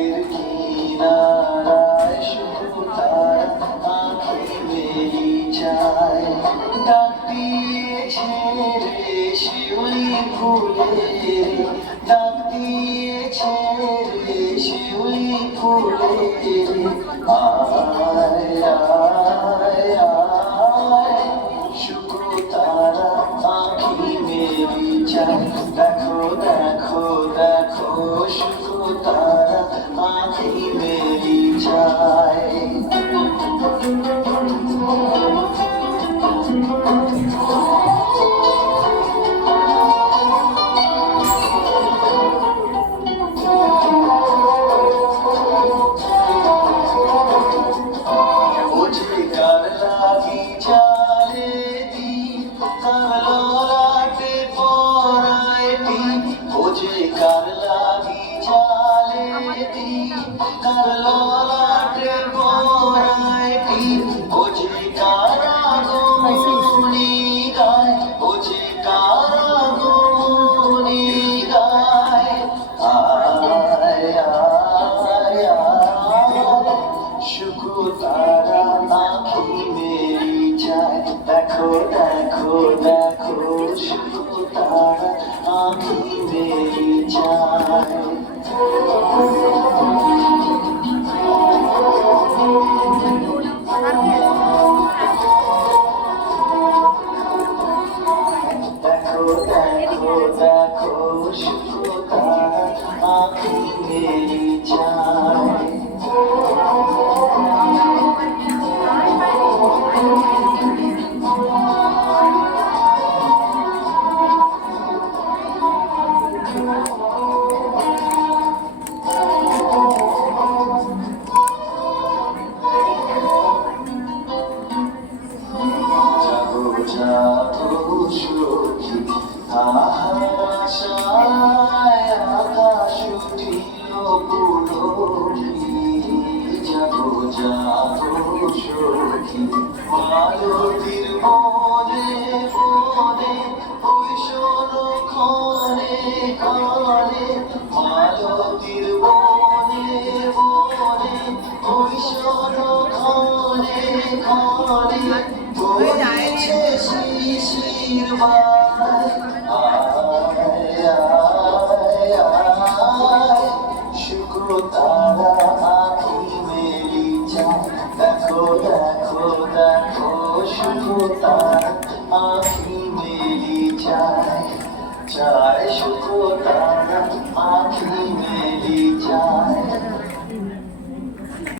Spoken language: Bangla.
খালের কিনারায় শুধু তারা আঁখি মেলি যায়। ডাক দিয়েছে রে শিউলি ফুলে, ডাক দিয়েছে রে শিউলি ফুলে, আয় আয় আয় শুধু তারা আঁখি মেলি যায়। দেখো দেখো দেখো শুধু তারা আঁখি মেলি যায়। তারা আঁখি মেলি যায়। দেখো দেখো দেখো শুধু তারা আঁখি মেলি যায়। দেখো দেখো দেখো শুধু তারা আঁখি মেলি যায়। যাবো সখী তাহার আশায় আকাশ উঠিল পুলকি। যাবো যাবো সখী মালতীর বনে বনে ওই শোনো ক্ষণে ক্ষণে, মালতীর বনে বনে ওই শোনো ক্ষণে ক্ষণে বইছে শিশির বায়। আয় আয় আয় শুধু তারা